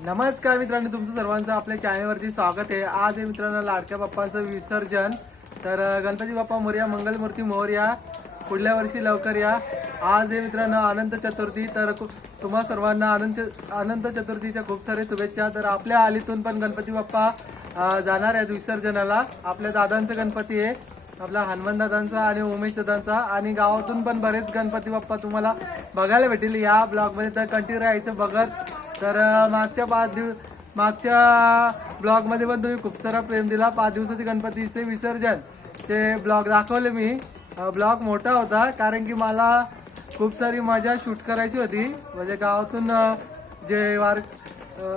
नमस्कार मित्रांनो तुमचं सर्वांचं आपल्या चॅनलवरती स्वागत आहे. आज आहे मित्रांनो लाडक्या बाप्पांचं विसर्जन. तर गणपती बाप्पा मोर्या मंगलमूर्ती मोर्या पुढल्या वर्षी लवकर या. आज आहे मित्रांनो अनंत चतुर्थी. तर कु- तुम्हा सर्वांना अनंत अनंत चतुर्थीच्या खूप सारे शुभेच्छा. तर आपल्या आलीतून पण गणपती बाप्पा जाणार आहेत विसर्जनाला. आपल्या दादांचं गणपती आहे. आपला हनुमान दादांचा आणि उमेश दादांचा. आणि गावातून पण बरेच गणपती बाप्पा तुम्हाला बघायला भेटेल या ब्लॉगमध्ये. तर कंटिन्यू राहायचं बघत तर मागच्या पाच दिवस मागच्या ब्लॉगमध्ये पण तुम्ही खूप सारा प्रेम दिला. पाच दिवसाचे गणपतीचे विसर्जन. चे ब्लॉग दाखवले मी. ब्लॉग मोठा होता कारण की मला खूप सारी मजा शूट करायची होती. म्हणजे गावातून जे वार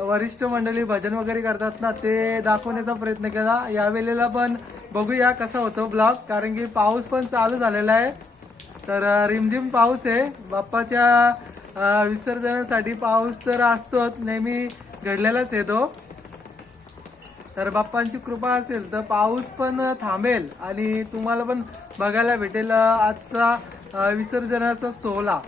वरिष्ठ मंडळी भजन वगैरे करतात ना ते दाखवण्याचा प्रयत्न केला. या वेळेला पण बघूया कसा होतो ब्लॉग कारण की पाऊस पण चालू झालेला आहे. तर रिमझिम पाऊस आहे. बाप्पाच्या विसर्जनासाठी पाऊस तर असतोच. नेहमी घडलेलाच येतो तर बाप्पांची कृपा असेल तर पाऊस पण थांबेल आणि तुम्हाला पण बघायला भेटेल आजचा विसर्जनाचा सोहळा.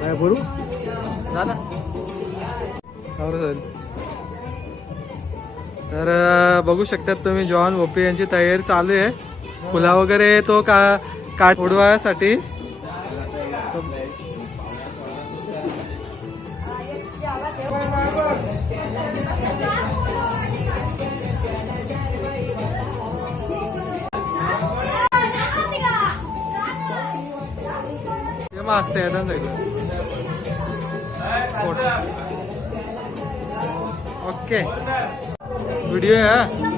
काय बोलू? दादा. तर बघू शकतात तुम्ही जॉन ओपी यांची तयारी चालू आहे. फुला वगैरे तो का काट उडवायसाठी मागचं आहे ओके. व्हिडिओ आहे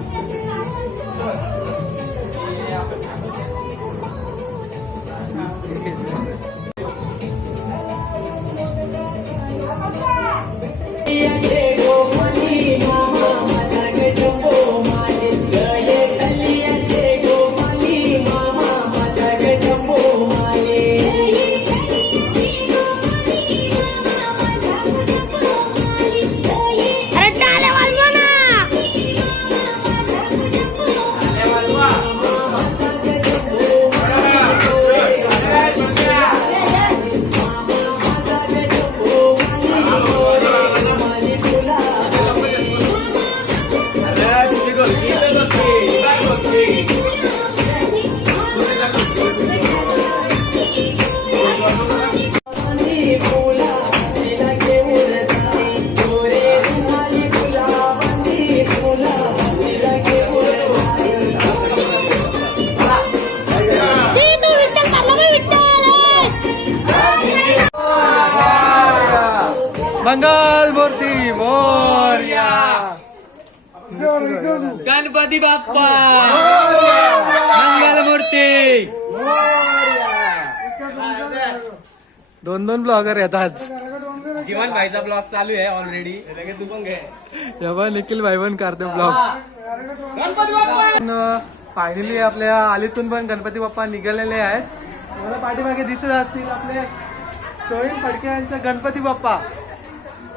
मंगल मूर्ती मोर्या. गणपती बाप्पा. मंगलमूर्ती दोन दोन ब्लॉगर येतात जीवन भाईचा ब्लॉग चालू आहे ऑलरेडी तू पण घे. तेव्हा निखिल भाई पण करते ब्लॉग. गणपती बाप्पा. फायनली आपल्या आलीतून पण गणपती बाप्पा निघालेले आहेत. मला पाठीमागे दिसत असतील आपले सोहिल फडके यांचा गणपती बाप्पा.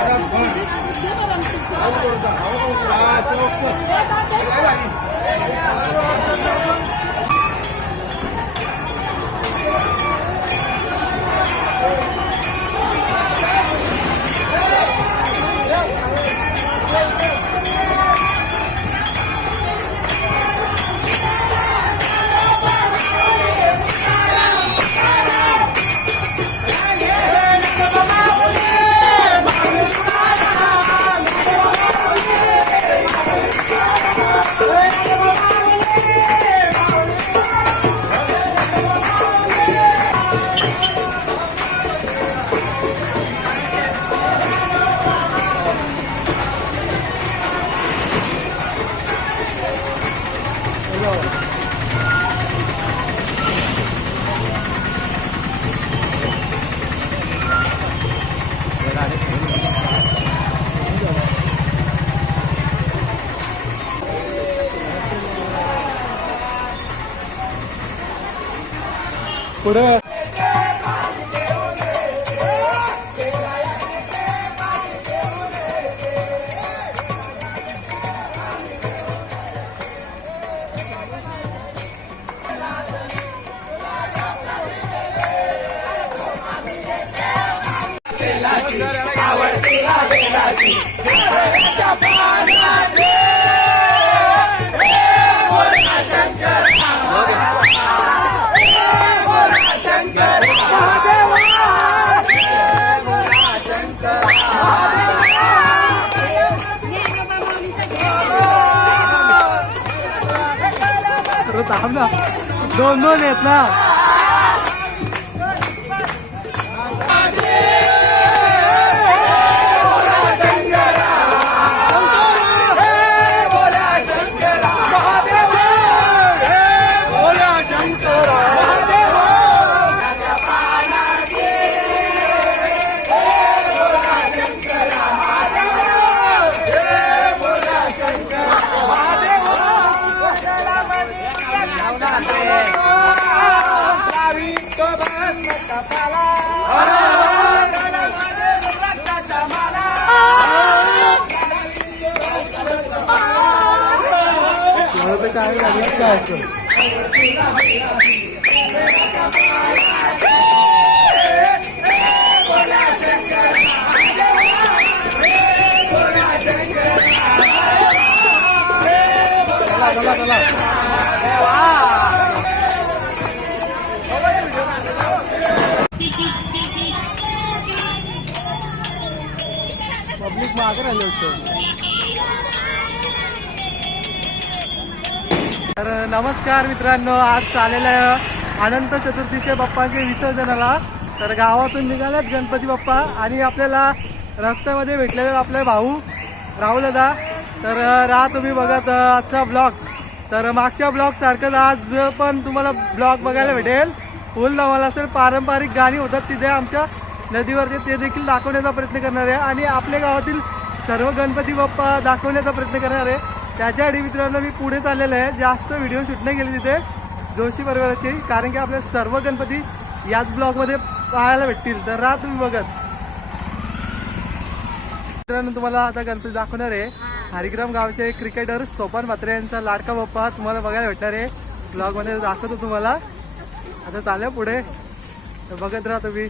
Ah, पुढे. आवडती ना दोन दोन आहेत ना चला चला चला पब्लिक मागे राहिले होतं. तर नमस्कार मित्रांनो आज चाललेलं आहे अनंत चतुर्थीच्या बाप्पांच्या विसर्जनाला. तर गावातून निघाल्यात गणपती बाप्पा आणि आपल्याला रस्त्यामध्ये भेटलेले आपले भाऊ राहुल दा तर राहा तुम्ही बघत आजचा ब्लॉग तर मागच्या ब्लॉग सारखंच आज पण तुम्हाला ब्लॉग बघायला भेटेल. फुल धमाल असेल पारंपरिक गाणी होतात तिथे आमच्या नदीवरती ते देखील दाखवण्याचा प्रयत्न करणार. आहे आणि आपल्या गावातील सर्व गणपती बाप्पा दाखवण्याचा प्रयत्न करणार. आहे त्याच्या आधी मित्रांनो मी पुढे चाललेलं आहे. जास्त व्हिडिओ शूट नाही केले तिथे. जोशी परिवाराचे कारण की आपले सर्व गणपती याच ब्लॉगमध्ये पाहायला भेटतील. तर राहा तुम्ही बघत. मित्रांनो तुम्हाला आता गणपती दाखवणार आहे. हरिग्राम गावचे क्रिकेटर सोपान म्हात्रे यांचा लाडका बाप्पा तुम्हाला बघायला भेटणार आहे. ब्लॉगमध्ये दाखवतो तुम्हाला. आता चालल्या पुढे. तर बघत राहा तुम्ही.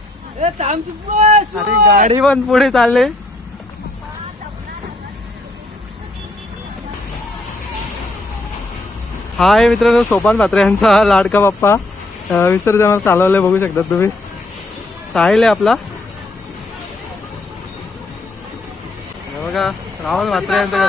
गाडी पण पुढे चालले. हाय मित्रांनो सोपान पात्रे यांचा लाडका बाप्पा. अं, विसर्जनाला चालवलंय बघू शकता तुम्ही. साहिल आहे आपला बघा राहुल म्हात्रे यांचा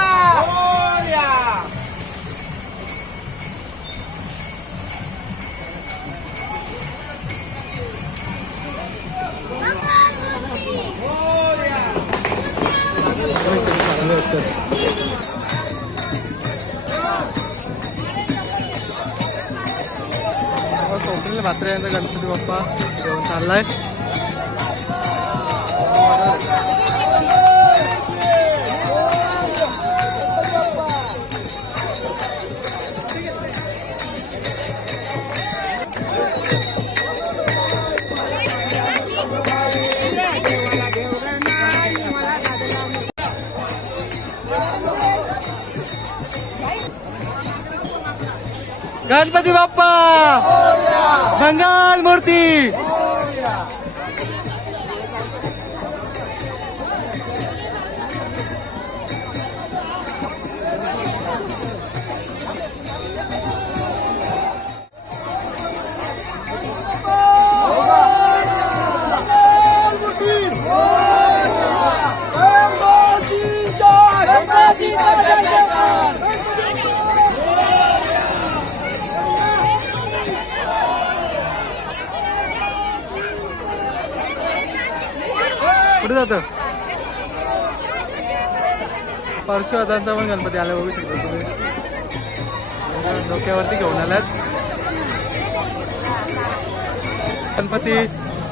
Thank you. Train Ganpati Bappa घेऊन चाललाय. गणपती बाप्पा! मंगल मूर्ती! कुठे जातो. परशुरामांचा पण गणपती आला बघू शकता तुम्ही. डोक्यावरती घेऊन आल्यात. गणपती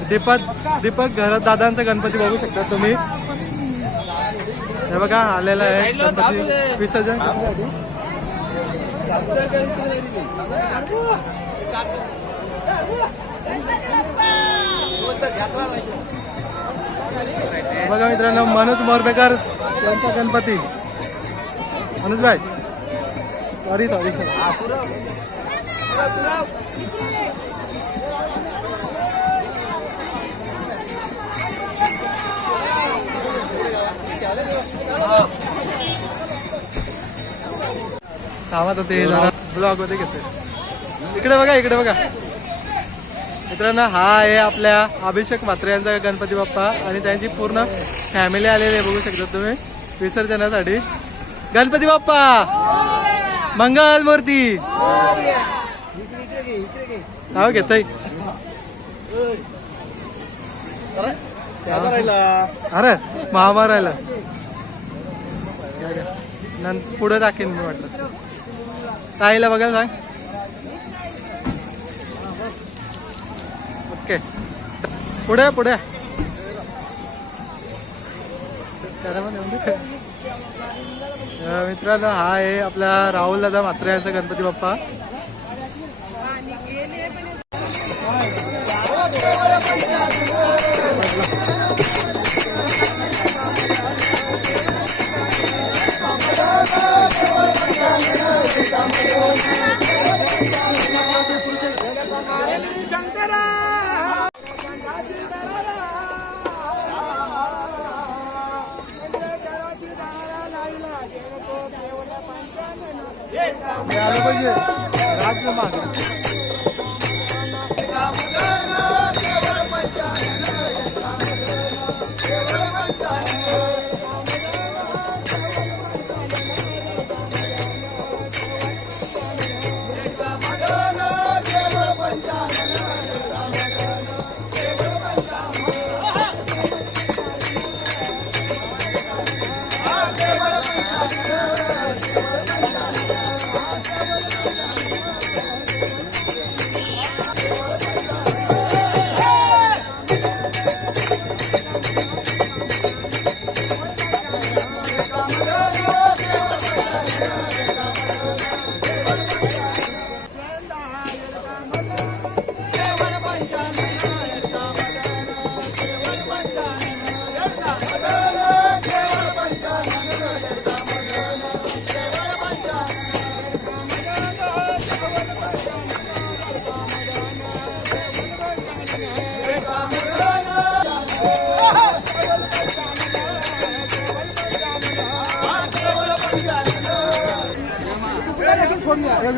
दीपक दीपक घरात दादांचा गणपती बघू शकता तुम्ही. हे बघा आलेला आहे गणपती विसर्जन. करण्यासाठी. बघा मित्रांनो मनोज मोरबेकर यांचा गणपती. मनोज भाई. सॉरी सॉरी सावत होते ब्लॉग होते घेते इकडे बघा इकडे बघा. मित्रांनो हा आहे आपल्या अभिषेक म्हात्रे यांचा गणपती बाप्पा आणि त्यांची पूर्ण फॅमिली आलेली आहे बघू शकता तुम्ही. विसर्जनासाठी. गणपती बाप्पा! मंगल मूर्ती! हा घेत अरे महामारायला. नंतर पुढे टाकेन मी वाटलं. ताईला बघायला सांग. ओके. पुढे पुढे. मित्रांनो हा आहे आपला राहुल दादा म्हात्रे यांचा गणपती बाप्पा.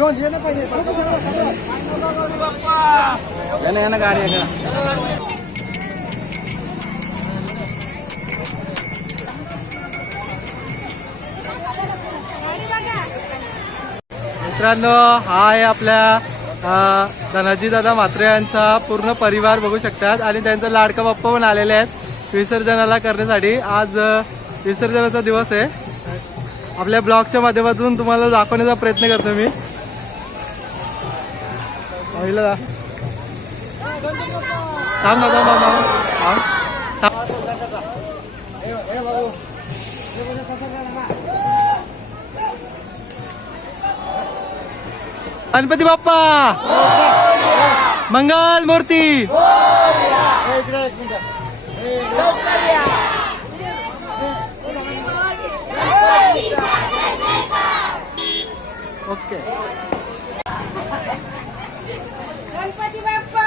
घेऊन ये ना पाहिजे मित्रांनो हा आहे आपल्या धनाजी दादा म्हात्रे यांचा पूर्ण परिवार बघू शकतात आणि त्यांचा लाडका बाप्पा पण आलेले आहेत विसर्जनाला करण्यासाठी. आज विसर्जनाचा दिवस आहे. आपल्या ब्लॉगच्या माध्यमातून तुम्हाला दाखवण्याचा प्रयत्न करतो मी. पहिलं दा- थांब ना थांब थांब, थांब. थांब. गणपती बाप्पा मंगल मूर्ती ओके गणपती बाप्पा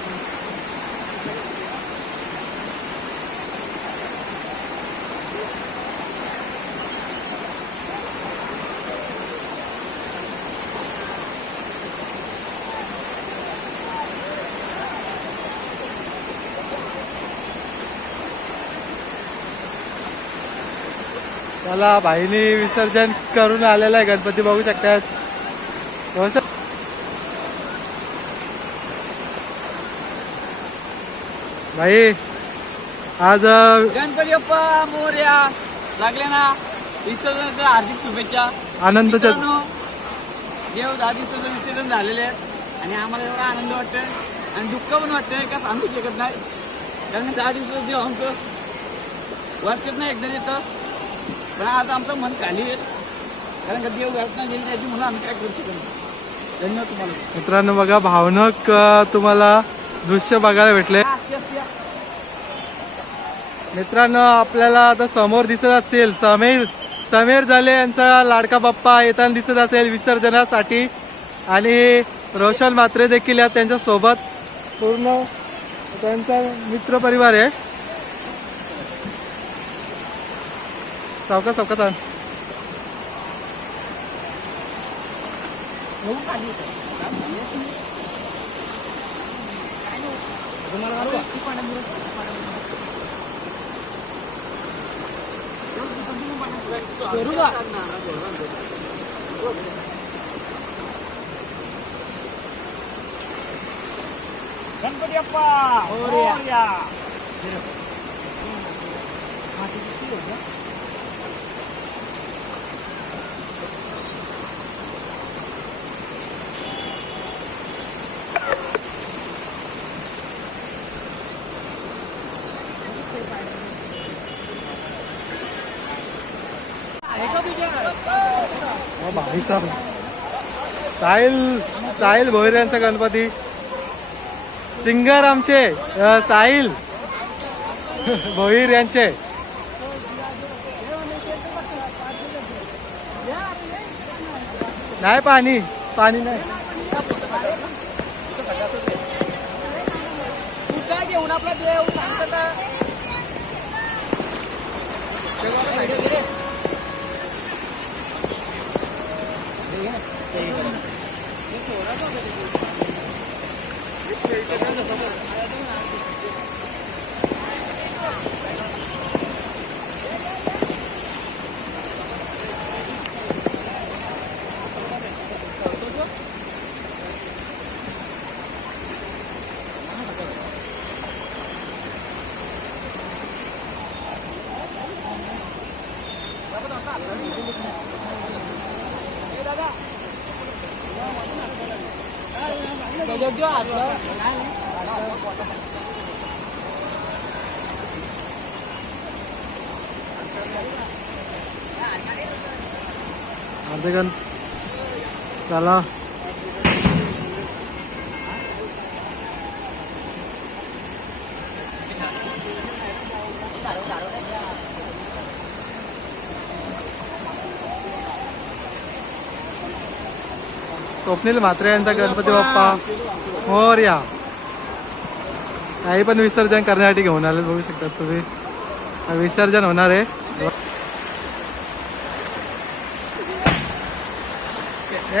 त्याला भाईनी विसर्जन करून आलेलं आहे. गणपती बघू शकतात. भाई आज गणपती बाप्पा मोर्या लागले ना विसर्जनाच्या हार्दिक शुभेच्छा. आनंदाच्या मित्रांनो, देव दहा दिवसाचं विसर्जन झालेले आहेत आणि आम्हाला एवढा आनंद वाटतोय आणि दुःख पण वाटतंय का सांगू शकत नाही. कारण दहा दिवसाचं देव आमचं वाचत नाही एकदा येतं. पण आज आमचं मन खाली आहे. कारण का देव घालत गेली त्याची म्हणून आम्ही काय करू शकत नाही. धन्यवाद तुम्हाला. मित्रांनो बघा भावनक तुम्हाला दृश्य बघायला भेटले. मित्रांनो आपल्याला आता समोर दिसत असेल समीर समीर झाले यांचा लाडका बाप्पा येताना दिसत असेल विसर्जनासाठी. आणि रोशन म्हात्रे देखील या त्यांच्यासोबत पूर्ण त्यांचा मित्र परिवार आहे चौका चौकात आण. गणपती बाप्पा हो, भाई साहेब साहिल साहिल भोईर यांचा गणपती. सिंगर आमचे साहिल भोईर यांचे. नाही पाणी पाणी नाही. कुठं घेऊन चला. स्वप्नील म्हात्रे यांचा गणपती बाप्पा. हो, मोर्या काही पण विसर्जन करण्यासाठी घेऊन आले बघू शकतात तुम्ही. विसर्जन होणार आहे.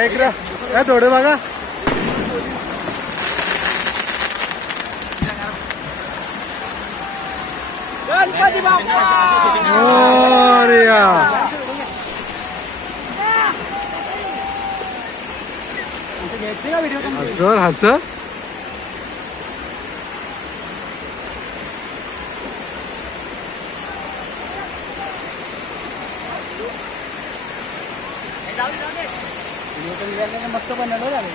हे इकडं. हे थोडे बघा. बाप्पा! हजर मस्त बनवलं